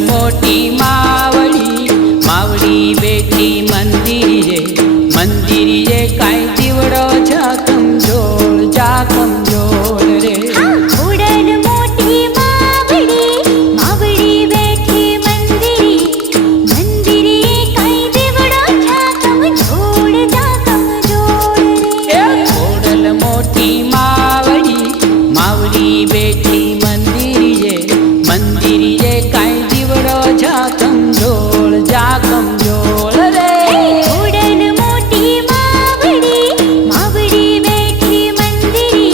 मोटी मावड़ी मावड़ी बेठी मंदिरे मंदिरे काई दीवड़ो जा कमजोर रे उड़न मोटी मावड़ी मावड़ी बेठी मंदिरे मंदिरे काई दीवड़ो जा कमजोर रे उड़न मोटी मावड़ी मावड़ी बेठी मंदिरे मंदिरे काई दीवड़ो जा कमजोर रे उड़न मोटी मावड़ी मावड़ी बेठी मंदिरे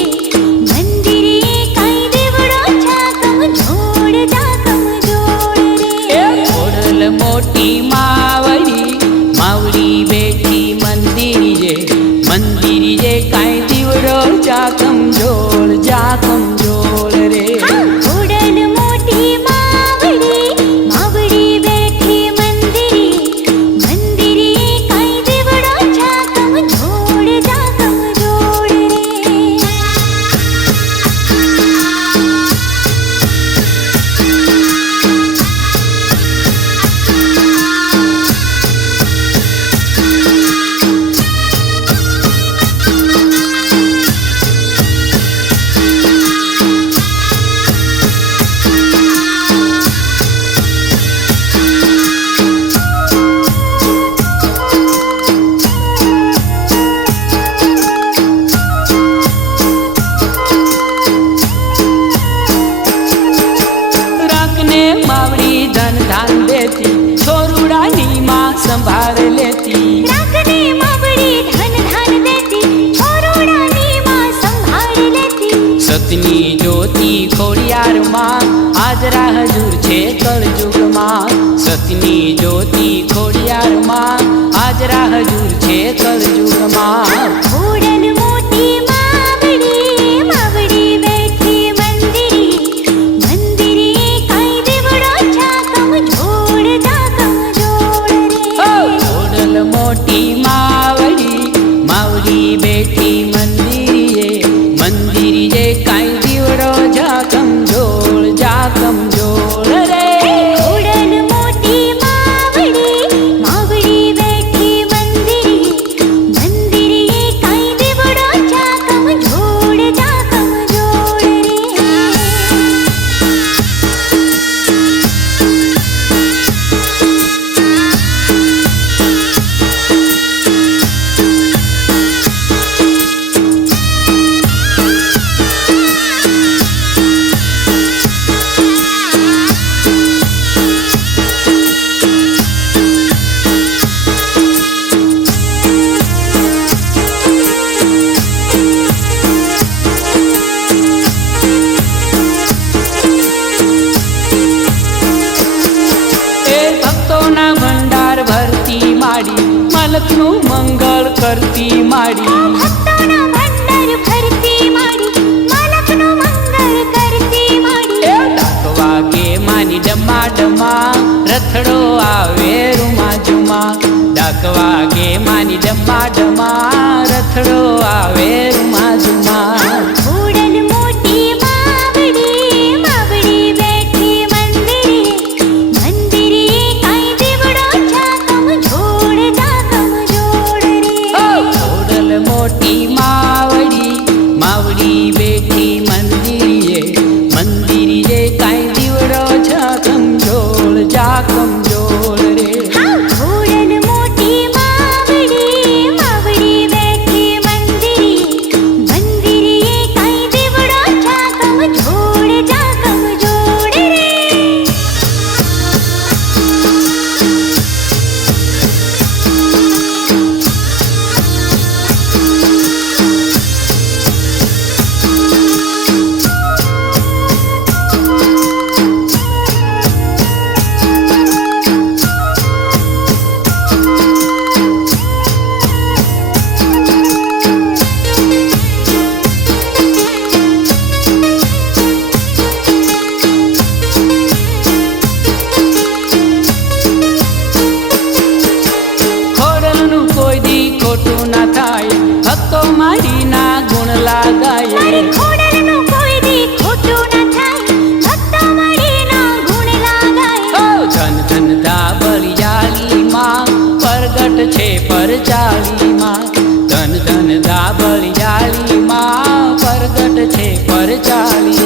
मंदिरे काई दीवड़ो जा कमजोर रे उड़न मोटी मावड़ी मावड़ी बेठी मंदिरे मंदिरे काई दीवड़ो जा कमजोर रे उड़न मोटी मावड़ी मावड़ी बेठी मंदिरे मंदिरे काई दीवड़ो जा कमजोर रे राखने मावड़ी धन धान देती छोरुड़ानी माँ संभाल लेती राखने मावड़ी धन धान देती छोरुड़ानी माँ संभाल लेती सतनी ज्योति खोड़ियार माँ हाजरा हजूर छे कलयुग माँ सतनी ज्योति खोड़ियार माँ हाजरा हजूर छे कलयुग माँ उड़न मोटी मावड़ी मावड़ी बेठी मंदिरे मंदिरे काई दीवड़ो जा कमजोर रे उड़न मोटी मावड़ी मावड़ी बेठी मंदिरे मंदिरे काई दीवड़ो जा कमजोर रे उड़न मोटी मावड़ी मावड़ी बेठी मंदिरे मंदिरे काई दीवड़ो जा कमजोर रे ભક્તોના ભંડાર ભરતી માડી મલકનું મંગળ કરતી માડી ભક્તોના ભંડાર ભરતી માડી માલકનું મંગળ કરતી માડી ડાક વાગે માની ડમા ડમા રથડો આવે રૂમા જુમા ડાક વાગે માની ડમા ડમા રથડો આવે રૂમા જુમા ઉડન મોટી માવડી માવડી બેઠી મંદિરે મંદિરે કાઈ દીવડો जा कमजोर रे ઉડન મોટી માવડી માવડી બેઠી મંદિરે મંદિરે કાઈ દીવડો જા કમજોર રે ઉડન મોટી માવડી માવડી બેઠી મંદિરે પરચાળીમાં ધન ધન દાબળિયાળીમાં પ્રગટ છે પરચાળી